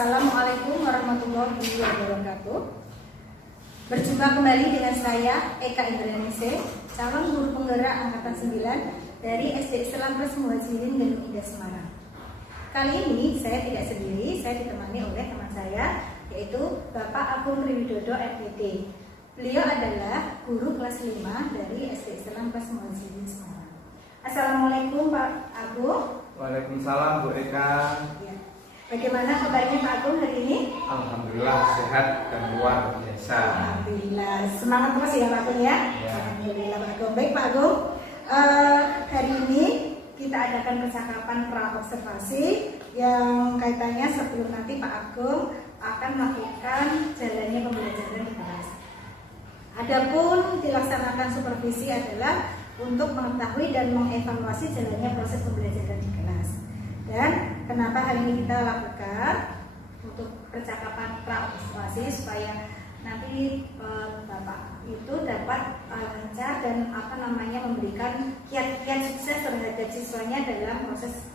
Assalamualaikum warahmatullahi wabarakatuh. Berjumpa kembali dengan saya Eka Indranise, calon guru penggerak angkatan 9 dari SD Islam Plus Muhajirin dan Indah Semarang. Kali ini saya tidak sendiri, saya ditemani oleh teman saya yaitu Bapak Agung Triwidodo FPD. Beliau adalah guru kelas 5 dari SD Islam Plus Muhajirin Semarang. Assalamualaikum Pak Agung. Waalaikumsalam Bu Eka. Ya. Bagaimana kabarnya Pak Agung hari ini? Alhamdulillah sehat dan luar biasa. Alhamdulillah, semangat terus ya Pak Agung ya. Alhamdulillah Pak Agung. Baik Pak Agung, hari ini kita adakan percakapan pra-observasi yang kaitannya sebelum nanti Pak Agung akan melakukan jalannya pembelajaran di kelas. Adapun dilaksanakan supervisi adalah untuk mengetahui dan mengevaluasi jalannya proses pembelajaran di kelas. Dan kenapa hal ini kita lakukan untuk percakapan pra-observasi supaya nanti Bapak itu dapat lancar dan memberikan kiat-kiat sukses terhadap siswanya dalam proses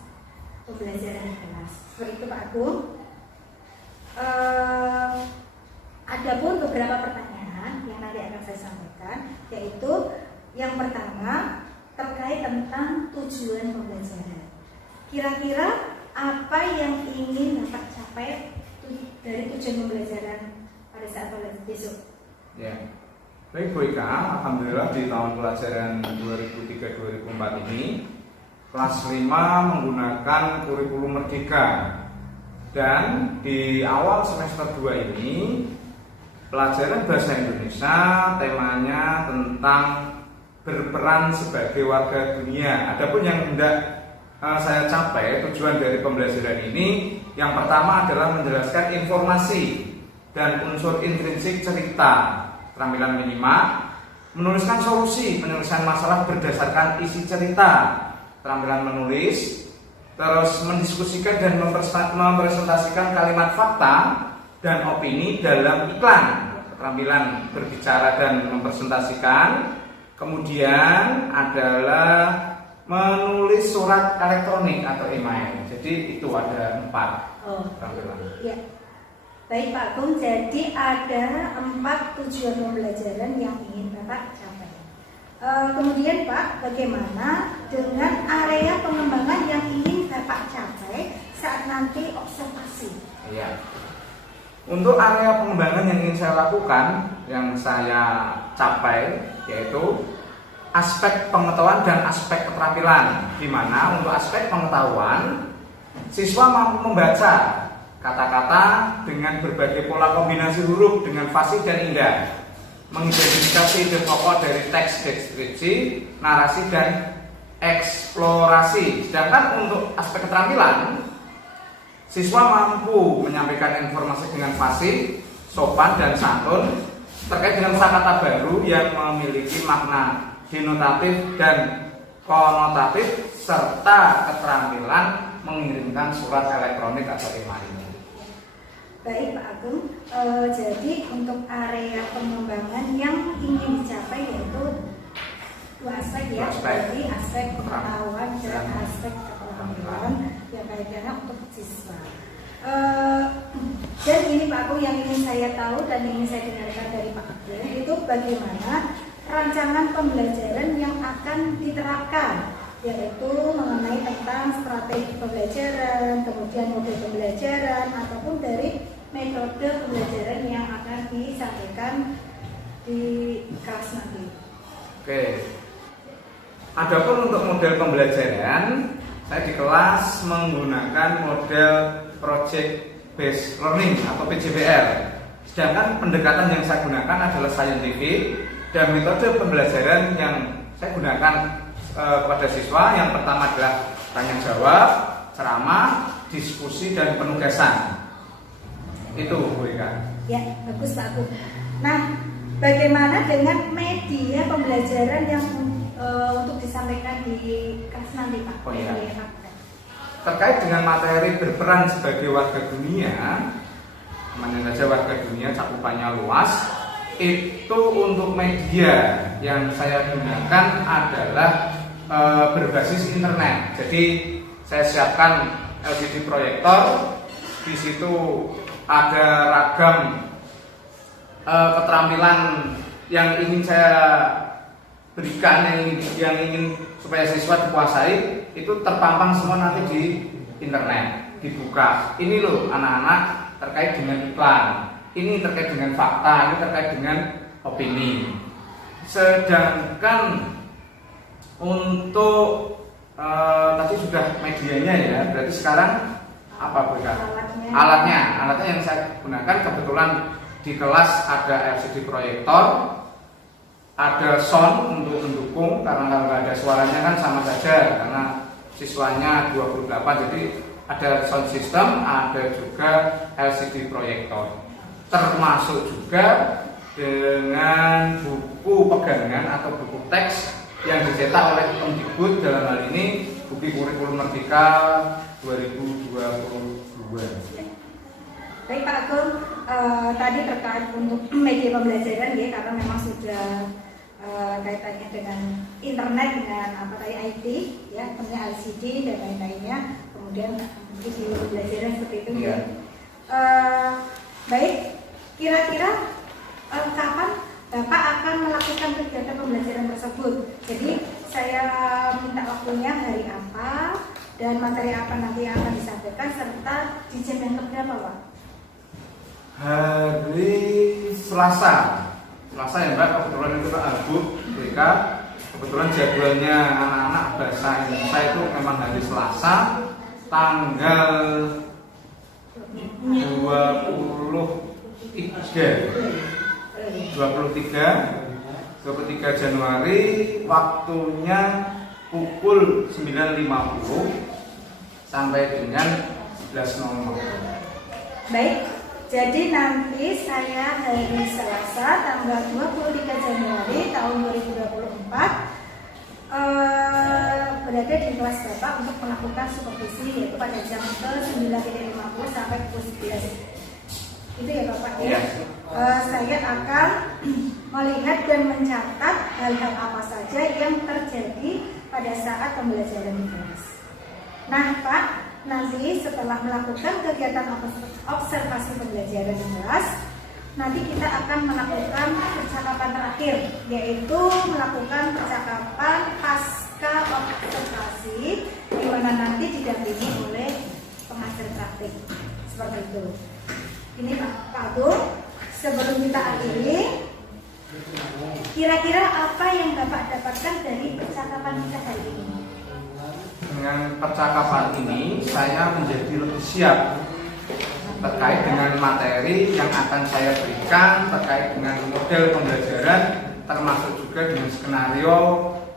pembelajaran di kelas. Seperti itu Pak Agung. Adapun beberapa pertanyaan yang nanti akan saya sampaikan, yaitu yang pertama terkait tentang tujuan pembelajaran. Kira-kira apa yang ingin Bapak capai dari tujuan pembelajaran pada saat besok? Ya. Baik Bu Eka, alhamdulillah di tahun pelajaran 2003-2004 ini kelas 5 menggunakan kurikulum Merdeka. Dan di awal semester 2 ini pelajaran bahasa Indonesia temanya tentang berperan sebagai warga dunia. Adapun yang hendak saya capai tujuan dari pembelajaran ini, yang pertama adalah menjelaskan informasi dan unsur intrinsik cerita, keterampilan minima, menuliskan solusi penyelesaian masalah berdasarkan isi cerita, keterampilan menulis, terus mendiskusikan dan mempresentasikan kalimat fakta dan opini dalam iklan, keterampilan berbicara dan mempresentasikan. Kemudian adalah menulis surat elektronik atau email. Jadi itu ada 4 keterampilan. Ya. Baik Pak Agung, jadi ada 4 tujuan pembelajaran yang ingin Bapak capai. Kemudian Pak, bagaimana dengan area pengembangan yang ingin Bapak capai saat nanti observasi? Iya. Untuk area pengembangan yang ingin saya lakukan, yang saya capai, yaitu aspek pengetahuan dan aspek keterampilan, di mana untuk aspek pengetahuan siswa mampu membaca kata-kata dengan berbagai pola kombinasi huruf dengan fasih dan indah, mengidentifikasi ide pokok dari teks deskripsi, narasi dan eksplorasi. Sedangkan untuk aspek keterampilan, siswa mampu menyampaikan informasi dengan fasih, sopan dan santun terkait dengan kosakata baru yang memiliki makna denotatif dan konotatif serta keterampilan mengirimkan surat elektronik atau email. Baik Pak Agung, jadi untuk area pengembangan yang ingin dicapai yaitu 2 aspek ya, jadi aspek pengetahuan dan aspek keterampilan yang kaitannya untuk siswa. Dan ini Pak Agung yang ingin saya tahu dan ingin saya dengarkan dari Pak Agung itu bagaimana rancangan pembelajaran yang akan diterapkan, yaitu mengenai tentang strategi pembelajaran, kemudian model pembelajaran ataupun dari metode pembelajaran yang akan disampaikan di kelas nanti. Oke. Adapun untuk model pembelajaran, saya di kelas menggunakan model Project Based Learning atau PJBL. Sedangkan pendekatan yang saya gunakan adalah scientific. Dan metode pembelajaran yang saya gunakan kepada siswa yang pertama adalah tanya jawab, ceramah, diskusi dan penugasan. Itu Bu Eka. Ya, bagus Pak Agung. Nah, bagaimana dengan media pembelajaran yang untuk disampaikan di kelas nanti Pak? Oh iya. Terkait dengan materi berperan sebagai warga dunia, mana saja warga dunia cakupannya luas. Itu untuk media yang saya gunakan adalah berbasis internet. Jadi saya siapkan LCD proyektor di situ ada ragam keterampilan yang ingin saya berikan, yang ingin supaya siswa dikuasai, itu terpampang semua nanti di internet, dibuka. Ini loh anak-anak terkait dengan iklan, ini terkait dengan fakta, ini terkait dengan opini. Sedangkan untuk tadi sudah medianya ya, berarti sekarang apa BK? Alatnya yang saya gunakan kebetulan di kelas ada LCD proyektor, ada sound untuk mendukung, karena kalau nggak ada suaranya kan sama saja karena siswanya 28, jadi ada sound system, ada juga LCD proyektor, termasuk juga dengan buku pegangan atau buku teks yang dicetak oleh Kemdikbud, dalam hal ini buku kurikulum Merdeka 2022. Baik Pak Agung, tadi terkait untuk media pembelajaran ya, karena memang sudah kaitannya dengan internet, dengan apa tadi IT ya, kemudian LCD dan lain-lainnya, kemudian video pembelajaran seperti itu ya. Baik, kira-kira kapan Bapak akan melakukan kegiatan pembelajaran tersebut? Jadi saya minta waktunya hari apa dan materi apa nanti yang akan disampaikan, serta di jam yang keberapa Pak? Hari Selasa ya Mbak, kebetulan itu Pak Abu BK, kebetulan jadwalnya anak-anak bahasa Indonesia itu memang hari Selasa tanggal 23 Januari, waktunya pukul 9.50 sampai dengan 11.00. Baik, jadi nanti saya hari Selasa tanggal 23 Januari tahun 2024 berada di kelas Bapak untuk melakukan supervisi, yaitu pada jam ke 9.50 sampai pukul 11. Itu ya Bapak ya. Saya akan melihat dan mencatat hal-hal apa saja yang terjadi pada saat pembelajaran di kelas. Nah Pak, nanti setelah melakukan kegiatan observasi pembelajaran di kelas, nanti kita akan melakukan percakapan terakhir, yaitu melakukan percakapan pasca observasi, di mana nanti didampingi oleh pengajar praktik. Seperti itu. Ini Pak Agung, sebelum kita akhiri, kira-kira apa yang Bapak dapatkan dari percakapan kita hari ini? Dengan percakapan ini saya menjadi lebih siap terkait dengan materi yang akan saya berikan, terkait dengan model pembelajaran, termasuk juga dengan skenario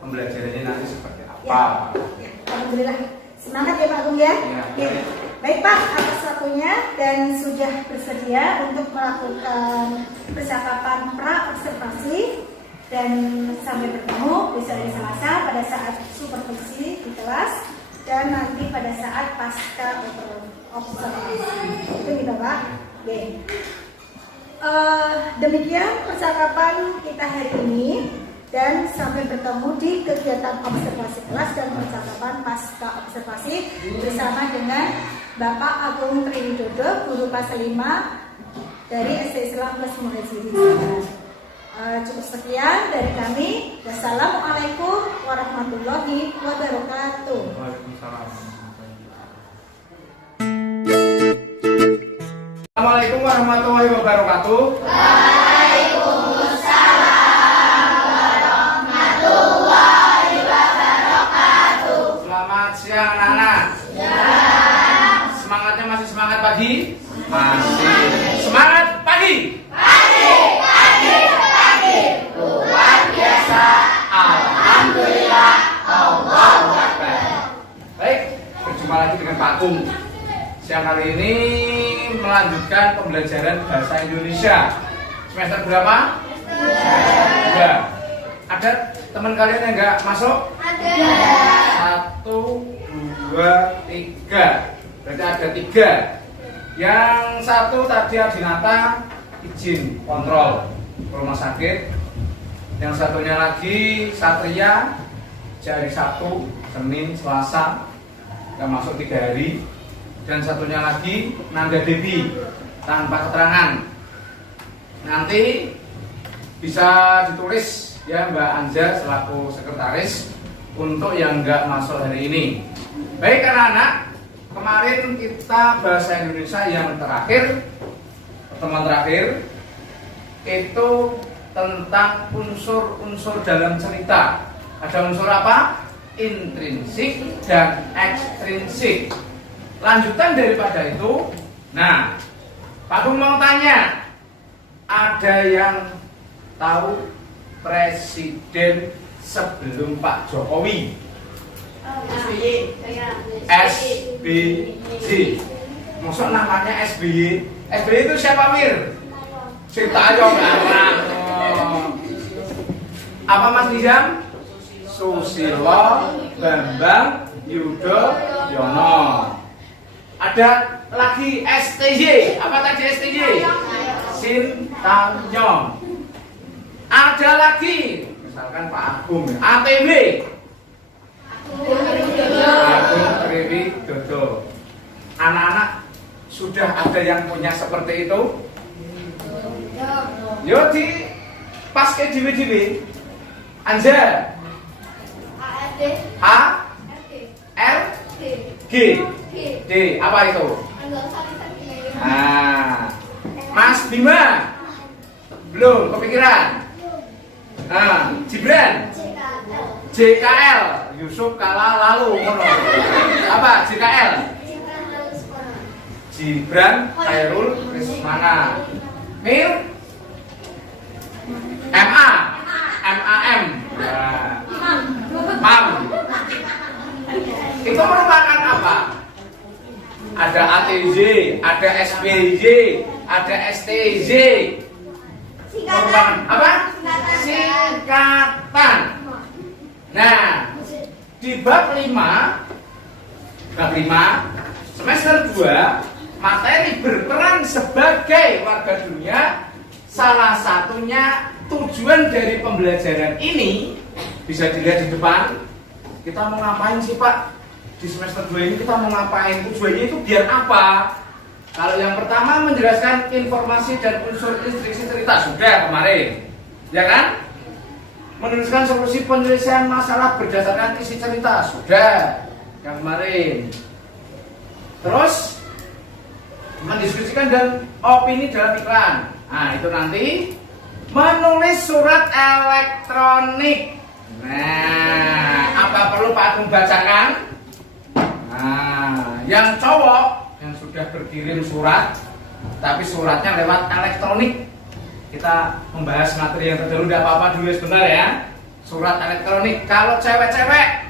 pembelajarannya nanti seperti apa. Ya, alhamdulillah. Semangat ya Pak Agung ya. Ya. Baik Pak, atas waktunya dan sudah bersedia untuk melakukan percakapan pra-observasi, dan sampai bertemu besok hari Selasa pada saat supervisi di kelas dan nanti pada saat pasca observasi. Itu gitu Pak. Oke. Demikian percakapan kita hari ini, dan sampai bertemu di kegiatan observasi kelas dan percakapan pasca observasi bersama dengan Bapak Agung Triwidodo, Guru Kelas 5 dari SD Islam Plus Muhajirin. Cukup sekian dari kami. Wassalamualaikum warahmatullahi wabarakatuh. Assalamualaikum warahmatullahi wabarakatuh. Selamat siang anak-anak. Semangatnya masih semangat pagi? Masih. Semangat pagi. Luar biasa. Alhamdulillah. Allahu Akbar. Baik, berjumpa lagi dengan Pak Agung. Siang hari ini melanjutkan pembelajaran bahasa Indonesia. Semester berapa? Semester 2. Ada teman kalian yang nggak masuk? Ada. 1, 2, 3. Berarti ada 3. Yang satu tadi Adinata izin kontrol ke rumah sakit. Yang satunya lagi Satria hari Sabtu, Senin, Selasa, nggak masuk 3 hari. dan satunya lagi Nanda Devi tanpa keterangan. Nanti bisa ditulis ya Mbak Anja selaku sekretaris untuk yang nggak masuk hari ini. Baik anak-anak, kemarin kita bahasa Indonesia yang terakhir, pertemuan terakhir itu tentang unsur-unsur dalam cerita. Ada unsur apa? Intrinsik dan ekstrinsik. Lanjutan daripada itu, nah, Pak Gung mau tanya, ada yang tahu presiden sebelum Pak Jokowi? SBY. Maksud namanya SBY? SBY itu siapa, Mir? Sintayong. Apa Mas Nizam? Susilo Bambang Yudhoyono. Ada lagi STY. Apa tadi STY? Sintayong. Ada lagi, misalkan Pak Agung, ATW. Agung Triwidodo. Anak-anak sudah ada yang punya seperti itu? Yo di pas ke diwi-diwi. Anja. A R G D. Apa itu? Nah, Mas Bima belum kepikiran. Nah, Jibran JKL Yusuf Kala Lalu ngono. Apa JKL? Jibran Khairul Rismana. Mir MA MAM. Nah, MAM itu merupakan apa? Ada ATJ, ada SBY, ada STJ. Merupakan apa? Singkatan. Nah, di bab 5 semester 2 materi berperan sebagai warga dunia. Salah satunya tujuan dari pembelajaran ini bisa dilihat di depan. Kita mau ngapain sih Pak? Di semester 2 ini kita mau ngapain? Tujuannya itu biar apa? Kalau yang pertama menjelaskan informasi dan unsur instruksi cerita sudah kemarin, ya kan? Menuliskan solusi penyelesaian masalah berdasarkan isi cerita sudah yang kemarin. Terus mendiskusikan dan opini dalam iklan. Nah itu nanti menulis surat elektronik. Nah apa perlu Pak Agung bacakan? Nah yang cowok yang sudah berkirim surat, tapi suratnya lewat elektronik. Kita membahas materi yang terdahulu, tidak apa-apa dulu sebentar ya. Surat elektronik. Kalau cewek-cewek,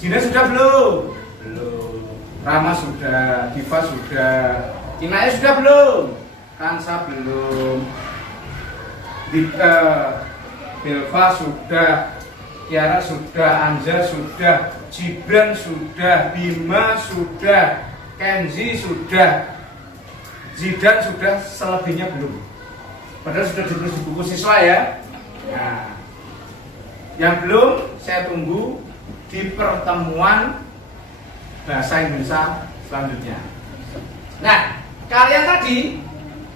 Dina sudah belum? Belum. Rama sudah, Diva sudah, Inaya sudah belum? Kansa belum. Belva sudah, Kiara sudah, Anja sudah, Jibran sudah, Bima sudah, Kenzi sudah, Zidan sudah, selebihnya belum. Padahal sudah ditulis di buku siswa ya. Nah, yang belum saya tunggu di pertemuan bahasa Indonesia selanjutnya. Nah, kalian tadi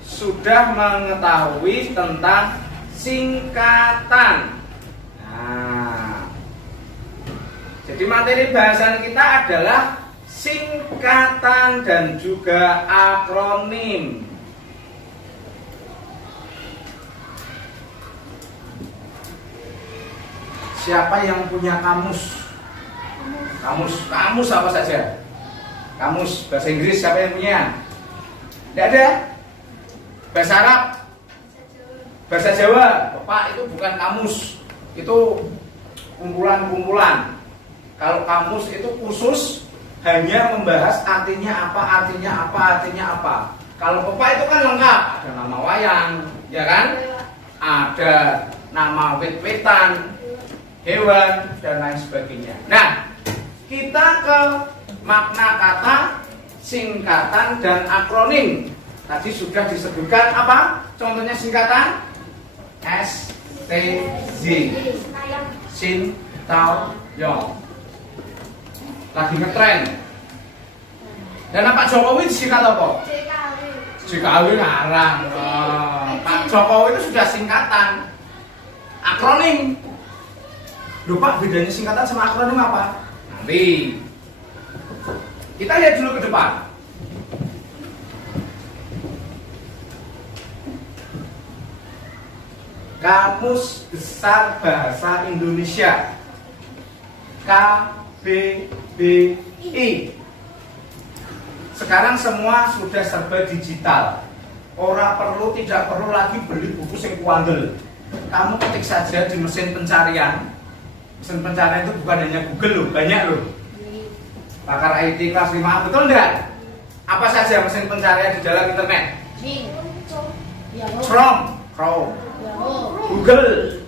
sudah mengetahui tentang singkatan. Nah, jadi materi bahasan kita adalah singkatan dan juga akronim. Siapa yang punya kamus? Kamus apa saja? Kamus bahasa Inggris siapa yang punya? Tidak ada. Bahasa Arab? Bahasa Jawa? Pak, itu bukan kamus. Itu kumpulan-kumpulan. Kalau kamus itu khusus hanya membahas artinya apa. Kalau Pepa itu kan lengkap. Ada nama wayang, ya kan? Ada nama wit-witan, hewan, dan lain sebagainya. Nah, kita ke makna kata, singkatan, dan akronim. Tadi sudah disebutkan apa? Contohnya singkatan STJ, Sintayong. Lagi ngetren. Dan Pak Jokowi disingkat apa? JKW ngarang. Pak Jokowi itu sudah singkatan. Akronim. Loh Pak, bedanya singkatan sama akronim apa? Nanti. Kita lihat dulu ke depan. Kamus Besar Bahasa Indonesia, KBBI. Sekarang semua sudah serba digital. Tidak perlu lagi beli buku sing kuandel. Kamu ketik saja di mesin pencarian. Mesin pencarian itu bukan hanya Google loh, banyak loh. Pakar IT kelas 5, betul enggak? Apa saja mesin pencarian di dalam internet? Chrome, Google,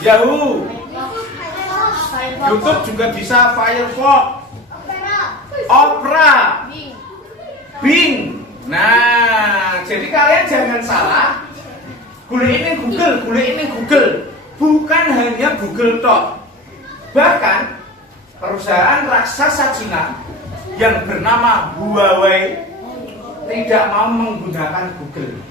Yahoo, YouTube juga bisa, Firefox, Opera, Bing. Nah, jadi kalian jangan salah. Ini Google. Bukan hanya Google tok. Bahkan perusahaan raksasa Cina yang bernama Huawei tidak mau menggunakan Google.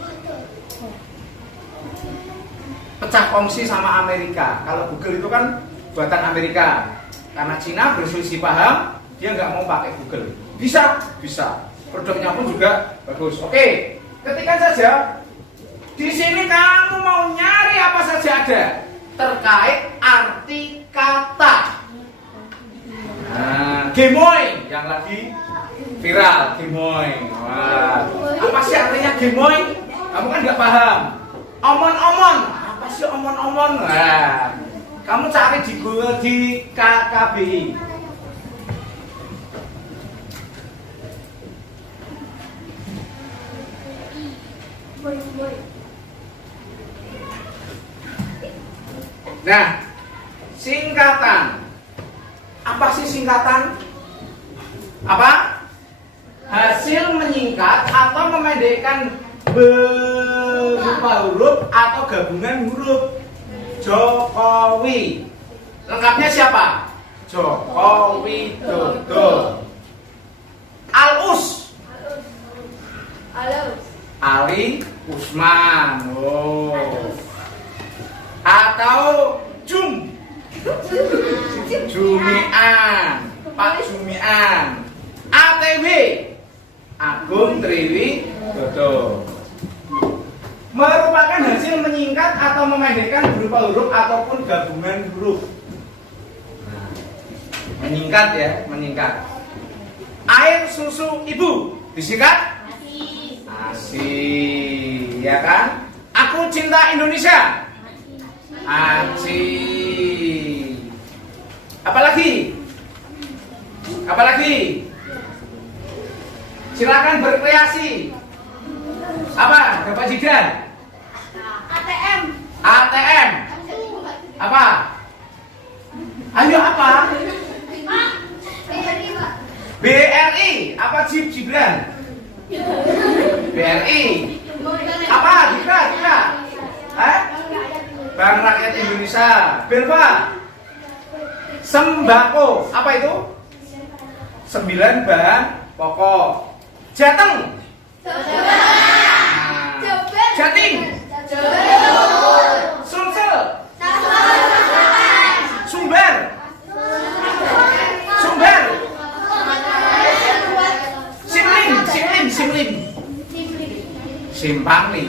Pecah kongsi sama Amerika. Kalau Google itu kan buatan Amerika. Karena Cina berselisih paham, dia nggak mau pakai Google. Bisa. Produknya pun juga bagus. Oke, ketikkan saja. Di sini kamu mau nyari apa saja ada terkait arti kata. Nah, gemoy yang lagi viral, gemoy. Wah, apa sih artinya gemoy? Kamu kan nggak paham. Omon-omon, apa sih omon-omon? Nah, kamu cari di Google di KKBI. Nah, singkatan. Apa sih singkatan? Apa? Hasil menyingkat atau memendekkan berupa huruf atau gabungan huruf. Jokowi. Lengkapnya siapa? Joko Widodo. Alus. Ali Usman. Oh. Atau Jumian, Pak Jumian. ATW, Agung Triwidodo. Merupakan hasil menyingkat atau memendekkan berupa huruf ataupun gabungan huruf. Nah, menyingkat ya, menyingkat. Air susu ibu disingkat ASI, ya kan? Aku cinta Indonesia. ACI. Apalagi? Silakan berkreasi. Apa? Bapak Jidan? ATM. Apa? Ayo apa? BRI. Apa Jibran? BRI. Apa? Dikra. Bank Rakyat Indonesia. BELPA. Sembako. Apa itu? 9 bahan pokok. Jateng. Jatim. Sumsel. Sumber. Simlim. Simpang 5.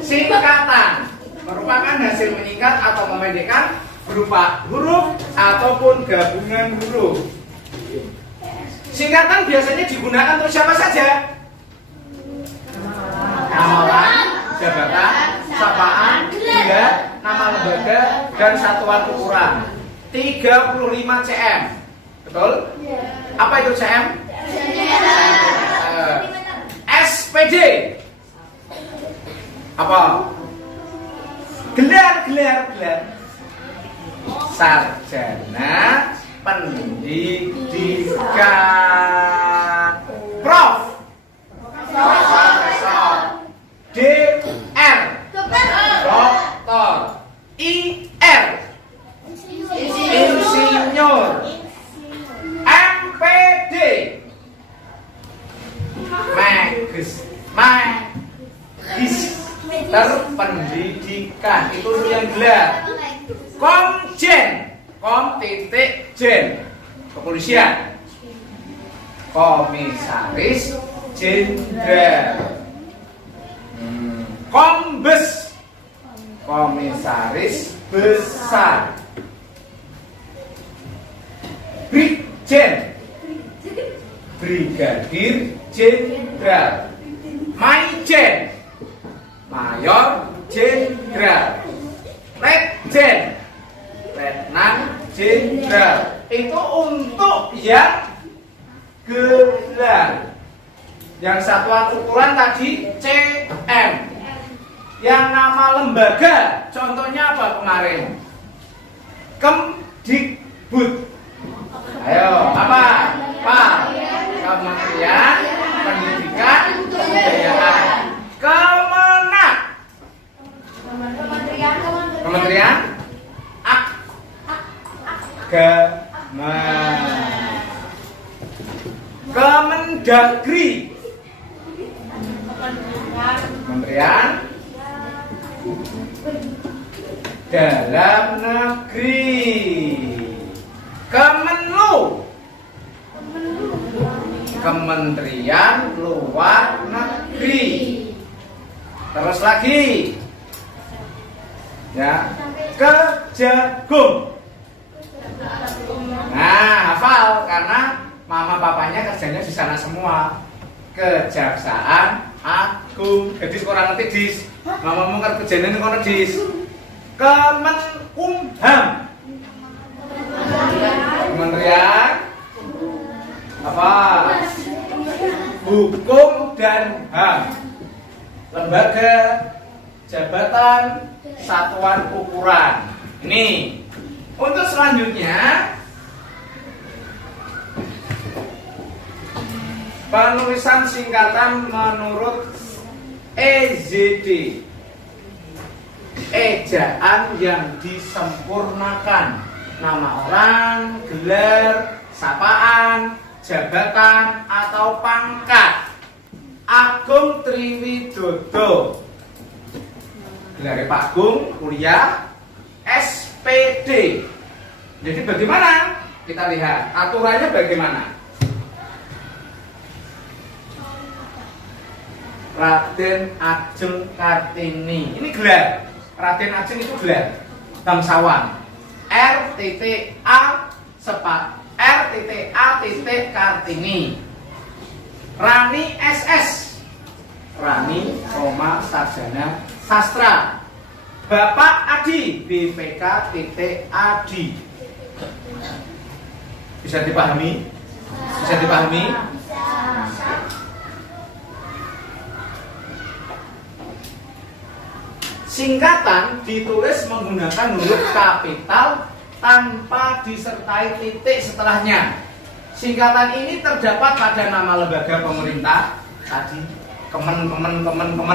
Singkatan merupakan hasil menyingkat atau memendekkan berupa huruf ataupun gabungan huruf. Singkatan biasanya digunakan untuk siapa saja? Nama orang, jabatan, sapaan, hingga nama lembaga dan satuan ukuran. 35 cm. Betul? Apa itu cm? SPD. Apa? Gelar. Sarjana pendidikan. Prof. DR. Doktor. IR. Insinyur. pendidikan, itu yang gelar. Komjen, kom.jen, kepolisian. Komisaris Jenderal. Kombes, komisaris besar. Brigjen, brigadir jenderal. Maijen, mayor jenderal. Letjen, letnan jenderal. Itu untuk yang gelar. Yang satuan ukuran tadi CM. Yang nama lembaga contohnya apa kemarin? Kemdikbud. Ayo, apa? Pak. Kementerian Pendidikan Kebudayaan. Kemenak. Kementerian Agama. Kemendagri. Kementerian Dalam Negeri. Kemenlu, Kementerian Luar Negeri. Terus lagi, ya, Kejagung. Nah, hafal karena mama papanya kerjanya di sana semua. Kejaksaan Agung. Jadi kurang ngerti dis. Mamamu kerjanya ini kono dis. Kemenkumham. Kementerian apa? Hukum dan HAM. Lembaga, jabatan, satuan ukuran. Ini. Untuk selanjutnya penulisan singkatan menurut EZD. Ejaan yang disempurnakan. Nama orang, gelar, sapaan, jabatan atau pangkat. Agung Triwidodo. Gelar Pak Agung, kuliah, SPD. Jadi bagaimana? Kita lihat aturannya bagaimana. Raden Ajeng Kartini. Ini gelar. Raden Ajeng itu gelar bangsawan. RTTA Kartini. Rani SS. Rani, sarjana sastra. Bapak Adi, BPK.Adi. Bisa dipahami? Bisa dipahami? Singkatan ditulis menggunakan huruf kapital tanpa disertai titik setelahnya. Singkatan ini terdapat pada nama lembaga pemerintah tadi, kemen.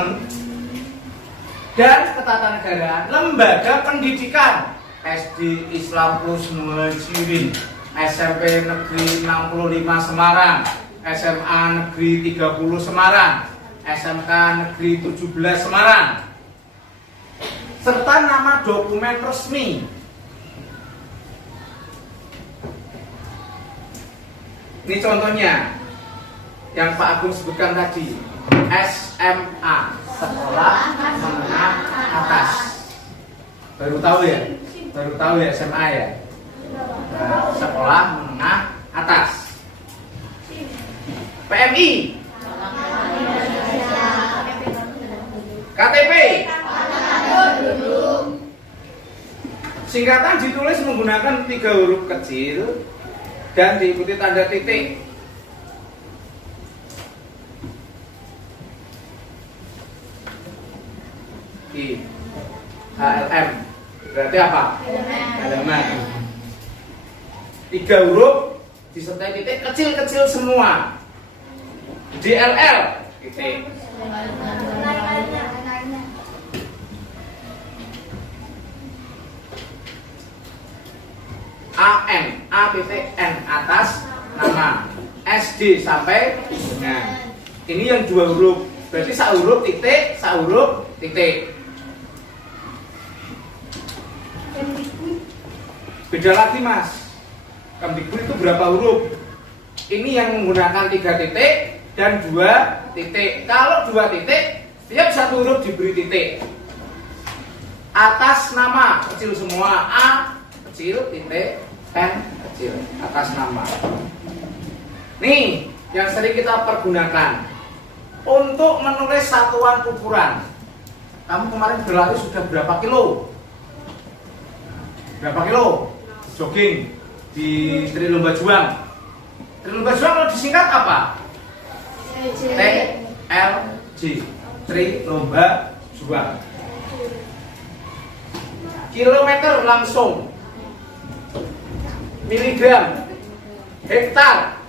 Dan ketatanegaraan, lembaga pendidikan, SD Islam Plus Muhajirin, SMP Negeri 65 Semarang, SMA Negeri 30 Semarang, SMK Negeri 17 Semarang, serta nama dokumen resmi. Ini contohnya yang Pak Agung sebutkan tadi, SMA, Sekolah Menengah Atas. Baru tahu ya? Baru tahu ya SMA ya? Nah, Sekolah Menengah Atas. PMI, KTP. Singkatan ditulis menggunakan 3 huruf kecil dan diikuti tanda titik. HLM berarti apa? Halaman. 3 huruf disertai titik kecil-kecil semua. DLL titik. AM, APTN atas nama, SD sampai dengan. Ini yang 2 huruf. Berarti sak huruf titik, sak huruf titik. Beda lagi Mas. Kemdikbud itu berapa huruf? Ini yang menggunakan 3 titik dan 2 titik. Kalau 2 titik, tiap satu huruf diberi titik. Atas nama kecil semua, A kecil, titik, N kecil. Atas nama. Nih, yang sering kita pergunakan untuk menulis satuan ukuran. Kamu kemarin berlari sudah berapa kilo? Berapa kilo? Jogging di Tri Lomba Juang. Tri Lomba Juang kalau disingkat apa? TLJ. Tri Lomba Juang. Kilometer langsung. Miligram. Hektar.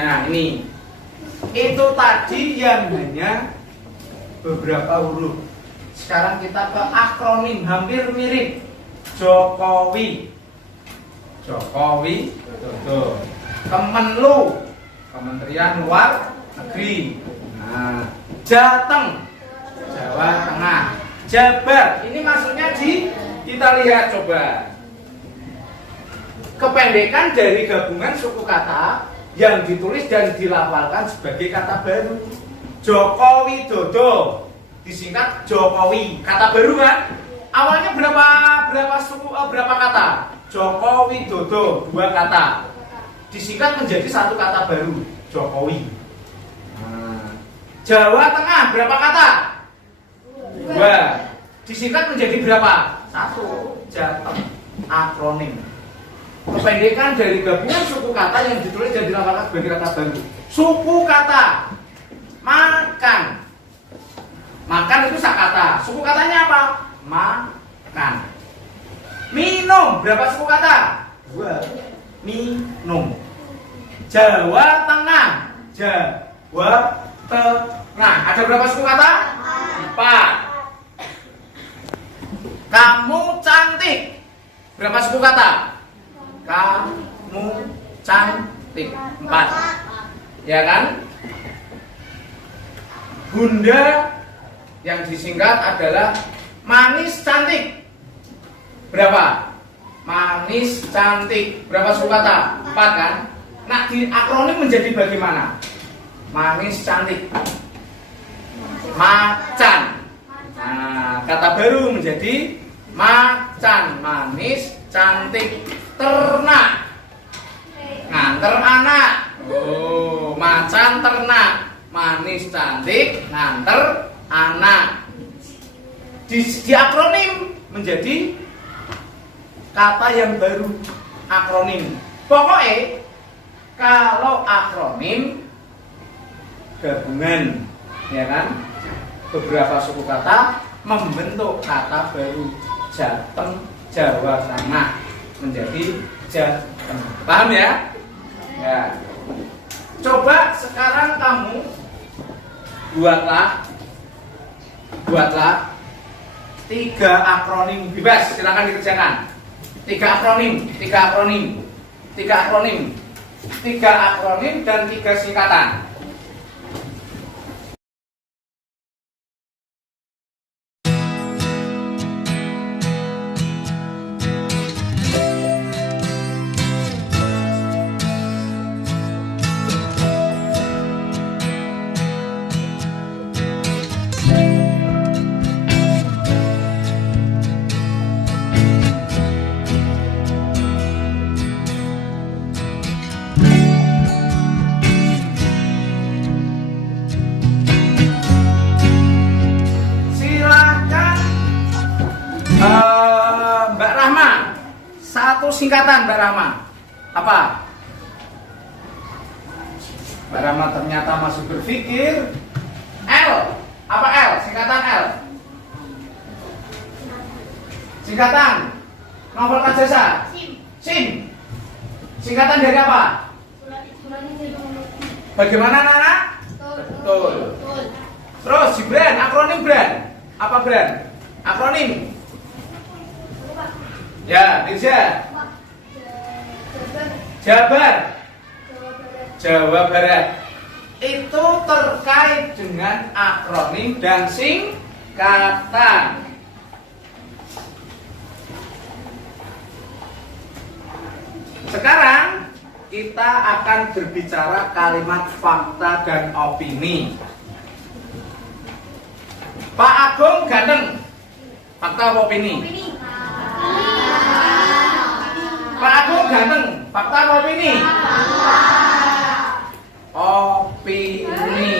Nah ini. Itu tadi yang hanya beberapa huruf. Sekarang kita ke akronim, hampir mirip. Jokowi, Jokowi, betul. Kemenlu, Kementerian Luar Negeri. Nah, Jateng, Jawa Tengah. Jabar, ini maksudnya kita lihat coba. Kependekan dari gabungan suku kata yang ditulis dan dilafalkan sebagai kata baru. Joko Widodo disingkat Jokowi, kata baru kan? Awalnya berapa kata? Joko Widodo 2 kata. Disingkat menjadi 1 kata baru, Jokowi. Nah, Jawa Tengah berapa kata? 2. Disingkat menjadi berapa? 1. Jateng. Akronim. Kependekan dari gabungan suku kata yang ditulis dan dilafalkan sebagai kata baru. Suku kata. Makan. Makan itu sakata. Suku katanya apa? Makan. Minum. Berapa suku kata? 2. Minum. Jawa Tengah. Jawa Tengah. Ada berapa suku kata? 4. Kamu cantik. Berapa suku kata? Kamu cantik. 4. Ya kan? Bunda yang disingkat adalah manis cantik. Berapa? Manis cantik. Berapa suku kata? 4 kan? Nah, di akronim menjadi bagaimana? Manis cantik. Macan. Nah, kata baru menjadi macan. Manis cantik. Ternak. Nganter anak. Oh, macan ternak. Manis cantik, nganter anak. Di akronim menjadi kata yang baru. Akronim. Pokoknya kalau akronim gabungan, ya kan? Beberapa suku kata membentuk kata baru. Jateng, Jawa Tengah menjadi Jateng. Paham ya? Ya. Coba sekarang kamu buatlah 3 akronim bebas, silakan dikerjakan. 3 akronim dan 3 singkatan. Mbak Rahma, 1 singkatan Mbak Rahma. Apa? Mbak Rahma ternyata masih berpikir. L. Apa L? Singkatan L. Singkatan novel jasa. SIM. Singkatan dari apa? Bagaimana Nana? Betul. Terus di brand, akronim brand. Apa brand? Akronim. Ya, Mirza. Jabar. Jawa Barat. Itu terkait dengan akronim dan singkatan. kita akan berbicara kalimat fakta dan opini. Pak Agung ganteng. Fakta apa opini? Pak Agung ganteng. Fakta apa opini? Opini.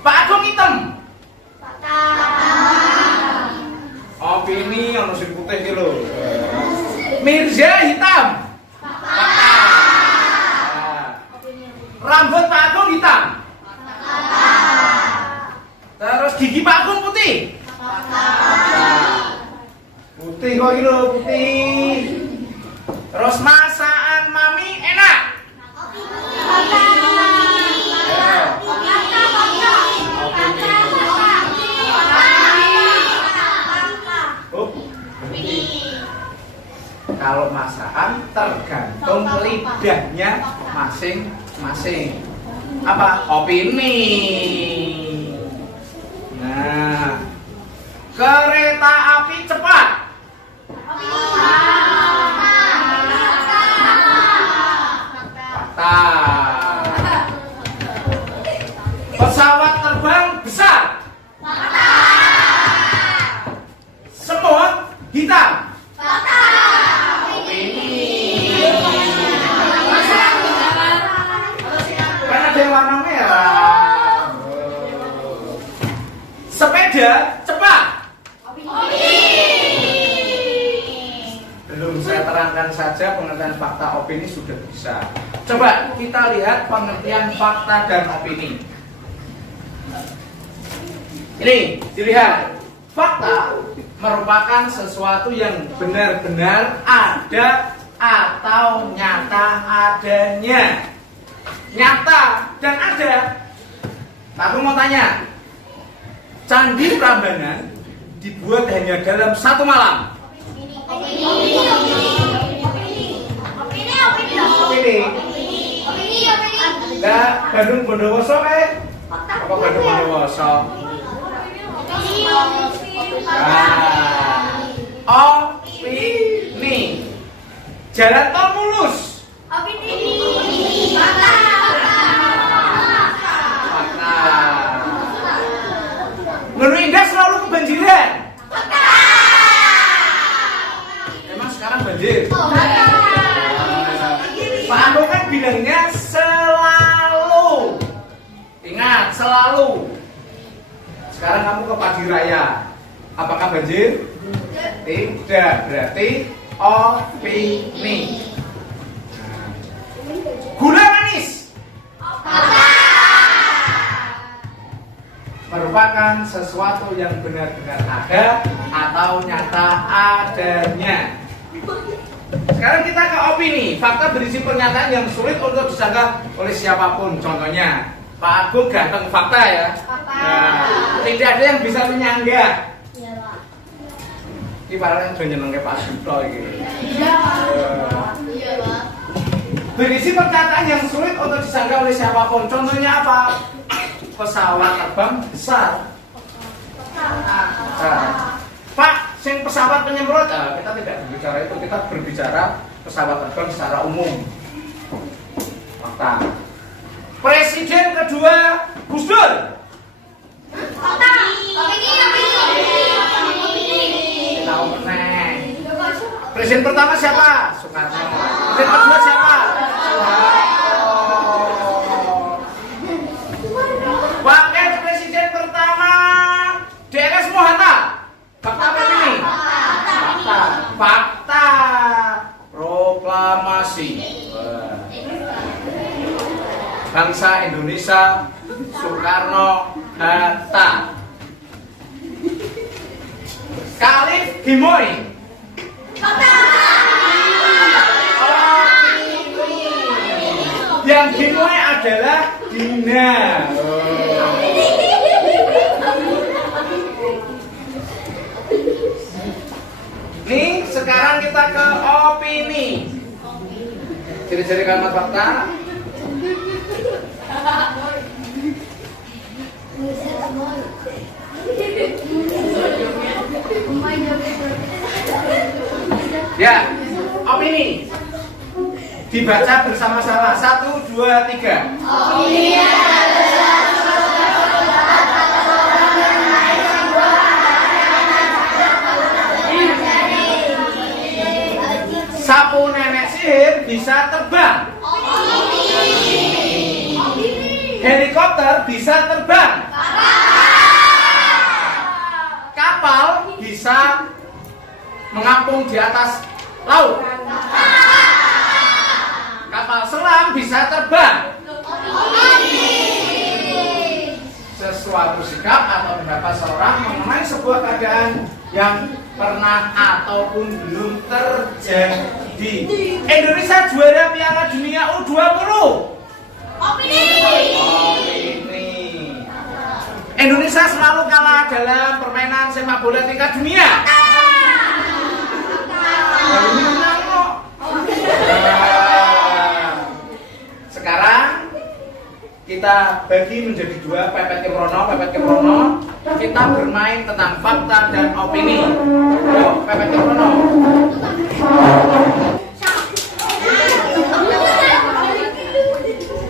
Pak Agung hitam. Opini ono sing putih iki lho. Mirza hitam. Rambut Pak Agung hitam. Terus gigi Pak Agung putih. Putih kok iki lho, putih. Terus masakan Mami enak. Kalau masakan tergantung lidahnya masing-masing. Apa? Opini. Nah, kereta api cepat. Fakta. Pesawat terbang besar. Semut hitam. Warna merah. Sepeda cepat. Belum saya terangkan saja pengertian fakta opini sudah bisa. Coba kita lihat pengertian fakta dan opini. Ini dilihat. Fakta merupakan sesuatu yang benar-benar ada atau nyata adanya. Nyata dan ada. Aku mau tanya, Candi Prambanan dibuat hanya dalam 1 malam. Opini. Enggak, Bandung Bondowoso apa Bandung Bondowoso? Opini. Jalan tol mulus. Menu indah selalu kebanjiran. Emang sekarang banjir? Pak Ando kan bilangnya selalu. Ingat, selalu. Sekarang kamu ke Padi Raya. Apakah banjir? Tidak, berarti opini. Gula manis merupakan sesuatu yang benar-benar ada atau nyata adanya. Sekarang kita ke opini. Fakta berisi pernyataan yang sulit untuk disangka oleh siapapun. Contohnya, Pak Agung ganteng, fakta ya. Nah, tidak ada yang bisa menyangga. Ini parah yang jenenge Pak Suto iki. Berisi pernyataan yang sulit untuk disangka oleh siapapun. Contohnya apa? Pesawat terbang besar. Pak, sing pesawat penyemprot. Kita tidak berbicara itu, kita berbicara pesawat terbang secara umum. Fakta. Presiden kedua Gus Dur. Fakta. Presiden pertama siapa? Soekarno. Presiden kedua siapa? Wakil presiden pertama DRS Mohatta. Fakta apa ini? Fakta. Fakta. Proklamasi bangsa Indonesia Soekarno Hatta. Khalif Gimoy. Yang Gimoy adalah Dina. Nih, sekarang kita ke opini. Ciri-ciri kalimat fakta. Ya, opini. Dibaca bersama-sama. 1, 2, 3. Opini adalah sapu nenek sihir bisa terbang. Helikopter bisa terbang. Kapal bisa mengapung di atas laut. Kapal selam bisa terbang. Sesuatu sikap atau pendapat seorang mengenai sebuah keadaan yang pernah ataupun belum terjadi. Indonesia juara Piala Dunia U20. opini. Indonesia selalu kalah dalam permainan sepak bola tingkat dunia. Baru menang kok. Sekarang kita bagi menjadi dua, Pepet Kemrono. Kita bermain tentang fakta dan opini. Yuk, Pepet Kemrono.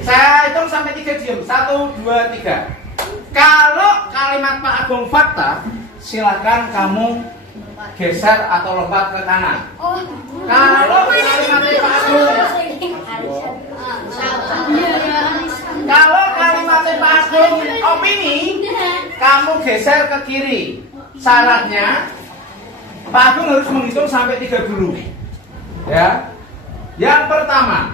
Saya hitung sampai 3 diam. 1, 2, 3. Kalau kalimat Pak Agung fakta, silakan kamu geser atau lompat ke kanan. Kalau kalimat Pak Agung, kalau kalimat Pak Agung opini, kamu geser ke kiri. Syaratnya Pak Agung harus menghitung sampai 3 dulu. Ya. Yang pertama,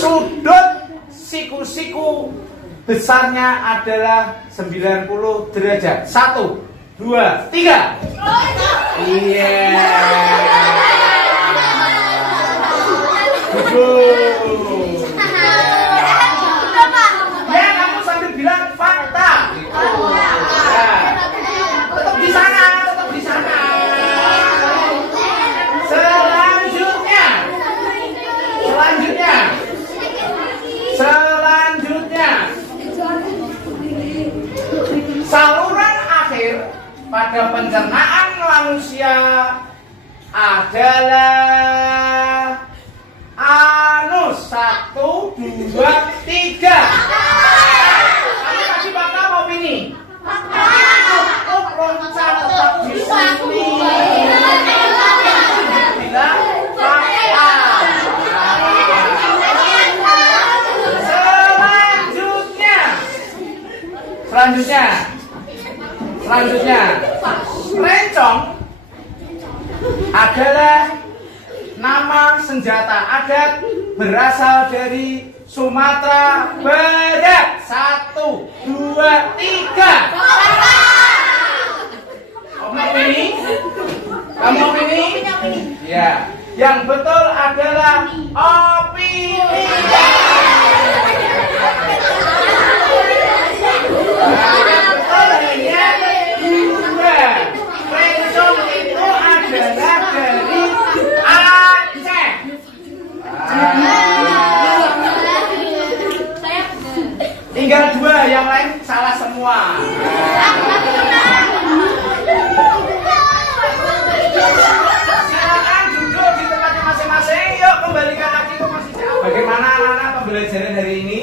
sudut siku-siku besarnya adalah 90 derajat. 1, 2, 3. Iya. Betul. Ya, kamu sambil bilang fakta. Ya. Tetap di sana. Selanjutnya, saluran akhir pada pencernaan manusia adalah anus. 1, 2, 3. Kamu kasih fakta apa opini? Loncat tetap di sini. Bilang fakta. Selanjutnya, rencong adalah nama senjata adat berasal dari Sumatera Barat. 1, 2, 3. Kamu opini? Ya. Yang betul adalah opini. Rencong itu adalah dari Aceh. Tinggal 2, yang lain salah semua. Silakan duduk di tempatnya masing-masing. Yuk, kembalikan lagi ke posisi. Bagaimana anak-anak pembelajaran hari ini?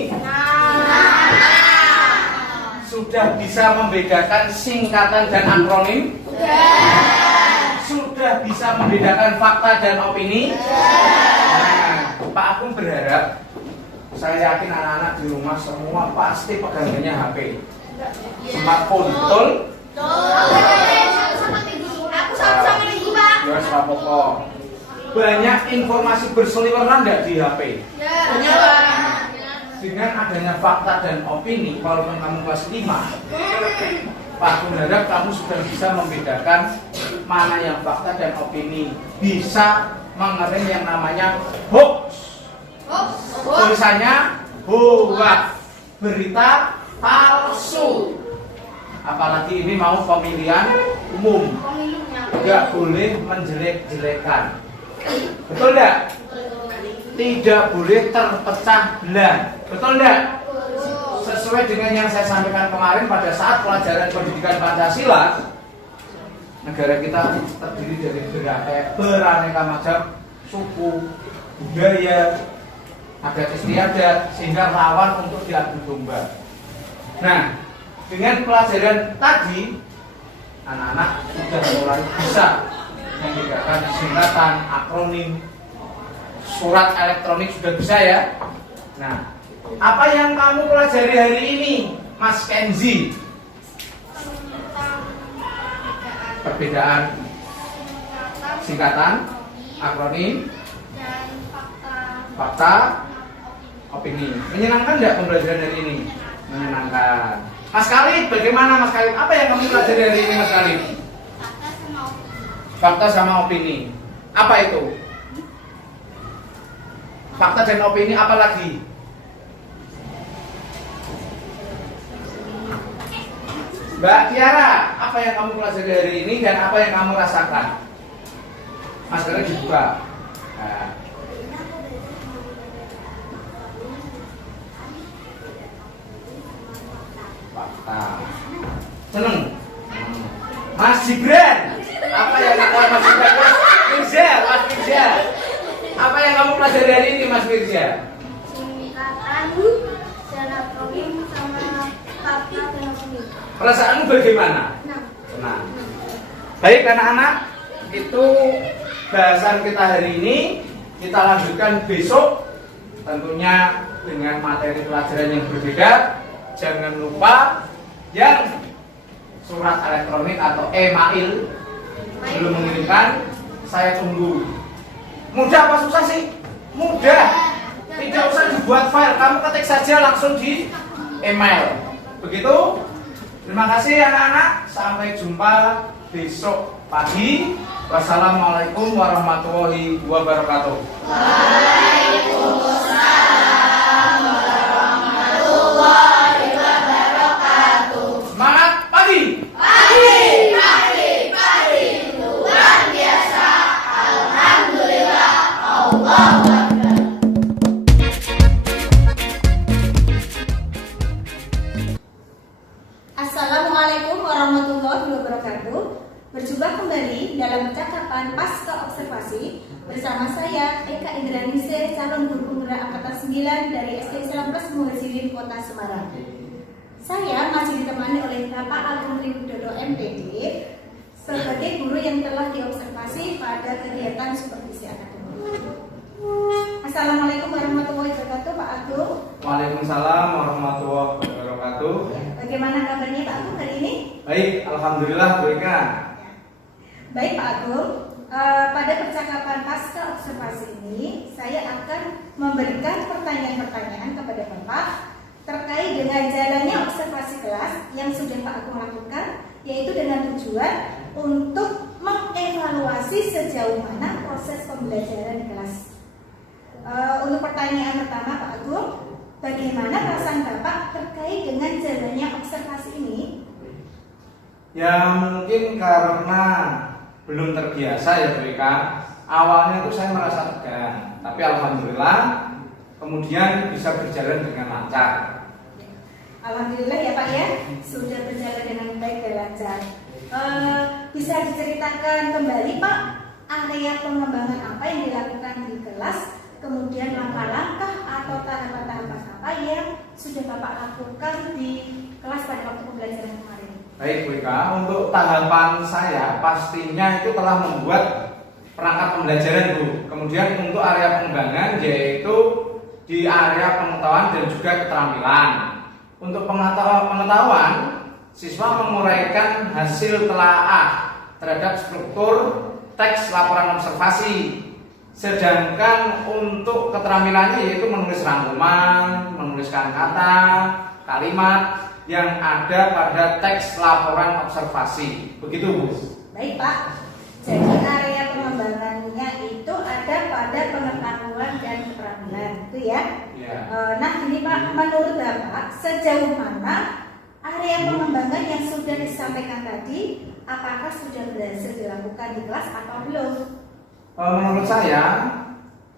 Sudah bisa membedakan singkatan dan akronim? Sudah bisa membedakan fakta dan opini? Nah, Pak Agung berharap, saya yakin anak-anak di rumah semua pasti pegangannya HP, smartphone, betul? Aku sama ibu, Pak. Ya, apa-apa. Banyak informasi berseliweran nggak di HP? Ya, Pak. Dengan adanya fakta dan opini, walaupun kamu kelas 5, Pak Agung harap kamu sudah bisa membedakan mana yang fakta dan opini. Bisa mengerti yang namanya hoax. Tulisannya hoax, berita palsu. Apalagi ini mau pemilihan umum, nggak boleh menjelek-jelekan. Betul nggak? Tidak boleh terpecah belah. Betul enggak? Sesuai dengan yang saya sampaikan kemarin pada saat pelajaran pendidikan Pancasila, negara kita terdiri dari beraneka macam suku, budaya, adat istiadat, sehingga rawan untuk diadu domba. Nah, dengan pelajaran tadi, anak-anak sudah mulai bisa membedakan singkatan, akronim, surat elektronik sudah bisa ya. Nah, apa yang kamu pelajari hari ini, Mas Kenzi? Perbedaan singkatan, akronim, dan fakta, opini. Menyenangkan nggak pembelajaran hari ini? Menyenangkan. Mas Khalid, bagaimana Mas Khalid? Apa yang kamu pelajari hari ini, Mas Khalid? Fakta sama opini. Apa itu? Fakta dan opini apa lagi? Mbak Tiara, apa yang kamu pelajari hari ini dan apa yang kamu rasakan? Maskernya dibuka. Nah. Fakta. Seneng. Mas Gibran, apa yang Mas Gibran? Mas Mirza. Apa yang kamu pelajari hari ini, Mas Mirza? singkatan, dan akronim, sama fakta dan opini. Perasaanmu bagaimana? Senang. Baik anak-anak, itu bahasan kita hari ini. Kita lanjutkan besok, tentunya dengan materi pelajaran yang berbeda. Jangan lupa yang surat elektronik atau email belum mengirimkan, saya tunggu. Mudah apa susah sih? Mudah. Tidak usah dibuat file, kamu ketik saja langsung di email. Begitu? Terima kasih anak-anak. Sampai jumpa besok pagi. Wassalamualaikum warahmatullahi wabarakatuh. Waalaikumsalam warahmatullahi wabarakatuh. Semangat pagi. Pagi, luar biasa. Alhamdulillah, Allahu Akbar. Assalamualaikum warahmatullahi wabarakatuh. Berjumpa kembali dalam percakapan pasca observasi bersama saya Eka Indraningsih, calon guru penggerak angkatan 9 dari SD Islam Plus Muhajirin Kota Semarang. Saya masih ditemani oleh Bapak Agung Triwidodo MPD sebagai guru yang telah diobservasi pada kegiatan supervisi akademik. Assalamualaikum warahmatullahi wabarakatuh, Pak Agung. Waalaikumsalam warahmatullahi wabarakatuh. Bagaimana kabarnya Pak Agung hari ini? Baik, alhamdulillah Bu Eka. Baik Pak Agung, pada percakapan pasca observasi ini saya akan memberikan pertanyaan-pertanyaan kepada Bapak terkait dengan jalannya observasi kelas yang sudah Pak Agung lakukan, yaitu dengan tujuan untuk mengevaluasi sejauh mana proses pembelajaran di kelas. Untuk pertanyaan pertama Pak Agung, bagaimana perasaan Bapak terkait dengan jalannya observasi ini? Ya mungkin karena belum terbiasa ya Bu Eka. Awalnya itu saya merasa tegang, tapi alhamdulillah kemudian bisa berjalan dengan lancar. Alhamdulillah ya Pak ya, sudah berjalan dengan baik dan lancar. Bisa diceritakan kembali Pak, area pengembangan apa yang dilakukan di kelas, kemudian langkah-langkah atau tahapan-tahapan apa yang sudah Bapak lakukan di kelas pada waktu pembelajaran kemarin? Baik Bu Eka, untuk tahapan saya pastinya itu telah membuat perangkat pembelajaran Bu. Kemudian untuk area pengembangan yaitu di area pengetahuan dan juga keterampilan. Untuk pengetahuan, siswa menguraikan hasil telaah terhadap struktur teks laporan observasi. Sedangkan untuk keterampilannya yaitu menulis rangkuman, menuliskan kata, kalimat yang ada pada teks laporan observasi. Begitu Bu. Baik Pak, jadi area pengembangannya itu ada pada pengetahuan dan keterampilan, itu ya? Ya. Nah ini Pak, menurut Bapak sejauh mana area pengembangan yang sudah disampaikan tadi, apakah sudah berhasil dilakukan di kelas atau belum? Menurut saya,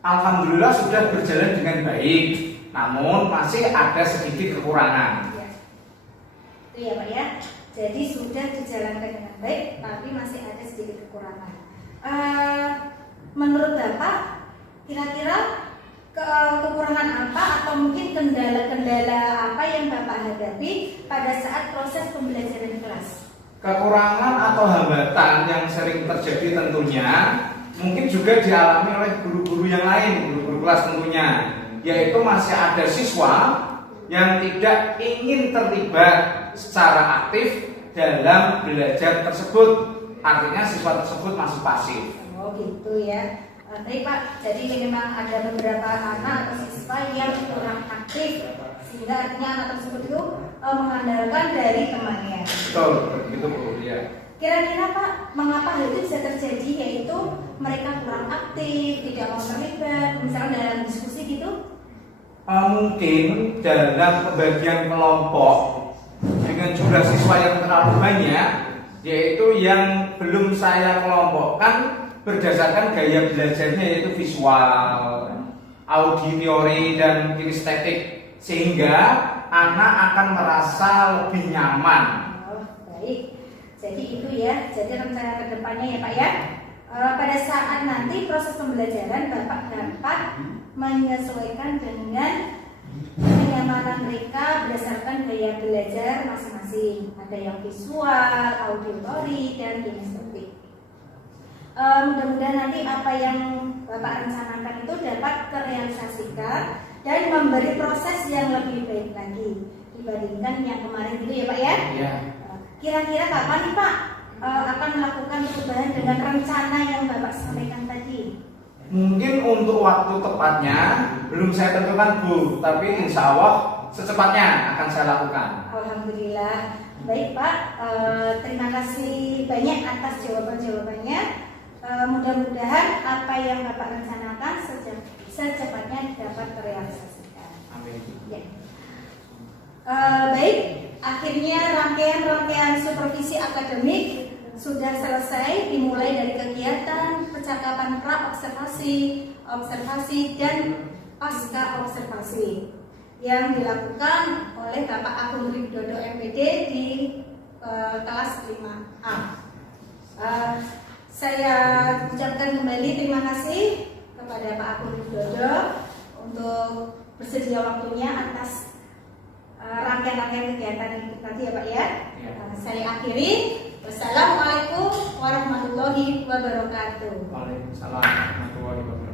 alhamdulillah sudah berjalan dengan baik. Namun masih ada sedikit kekurangan. Ya. Itu ya Pak ya. Jadi sudah dijalankan dengan baik, tapi masih ada sedikit kekurangan. Menurut Bapak, Kira-kira kekurangan apa atau mungkin kendala-kendala apa yang Bapak hadapi pada saat proses pembelajaran di kelas? Kekurangan atau hambatan yang sering terjadi tentunya mungkin juga dialami oleh guru-guru yang lain, guru-guru kelas tentunya, yaitu masih ada siswa yang tidak ingin terlibat secara aktif dalam belajar tersebut. Artinya siswa tersebut masih pasif. Oh gitu ya. Baik Pak, jadi memang ada beberapa anak atau siswa yang kurang aktif sehingga artinya anak tersebut itu mengandalkan dari temannya. Betul, begitu Bu. Ya. Kira-kira Pak, mengapa hal itu bisa terjadi, yaitu mereka kurang aktif, tidak mau terlibat, misalnya dalam diskusi gitu? Mungkin dalam pembagian kelompok dengan jumlah siswa yang terlalu banyak, yaitu yang belum saya kelompokkan berdasarkan gaya belajarnya, yaitu visual, auditori, dan kinestetik, sehingga anak akan merasa lebih nyaman. Oh, baik. Jadi itu ya, jadi rencana kedepannya ya Pak ya. Pada saat nanti proses pembelajaran Bapak dapat menyesuaikan dengan kenyamanan mereka berdasarkan gaya belajar masing-masing. Ada yang visual, auditori, dan kinestetik. Mudah-mudahan nanti apa yang Bapak rencanakan itu dapat terrealisasikan dan memberi proses yang lebih baik lagi dibandingkan yang kemarin gitu ya Pak ya? Ya. Kira-kira kapan nih Pak akan melakukan perubahan dengan rencana yang Bapak sampaikan tadi? Mungkin untuk waktu tepatnya belum saya tentukan Bu, tapi insya Allah secepatnya akan saya lakukan. Alhamdulillah. Baik Pak, terima kasih banyak atas jawaban-jawabannya. Mudah-mudahan apa yang Bapak rencanakan secepatnya dapat terrealisasikan. Amin. Ya. Baik, akhirnya rangkaian supervisi akademik sudah selesai, dimulai dari kegiatan percakapan pra-observasi, observasi, dan pasca observasi yang dilakukan oleh Bapak Agung Widodo MPD di kelas 5A. Saya ucapkan kembali terima kasih kepada Pak Agung Widodo untuk bersedia waktunya atas rangkaian-rangkaian kegiatan ini tadi ya Pak ya. Saya akhiri. Wassalamualaikum warahmatullahi wabarakatuh. Waalaikumsalam warahmatullahi wabarakatuh.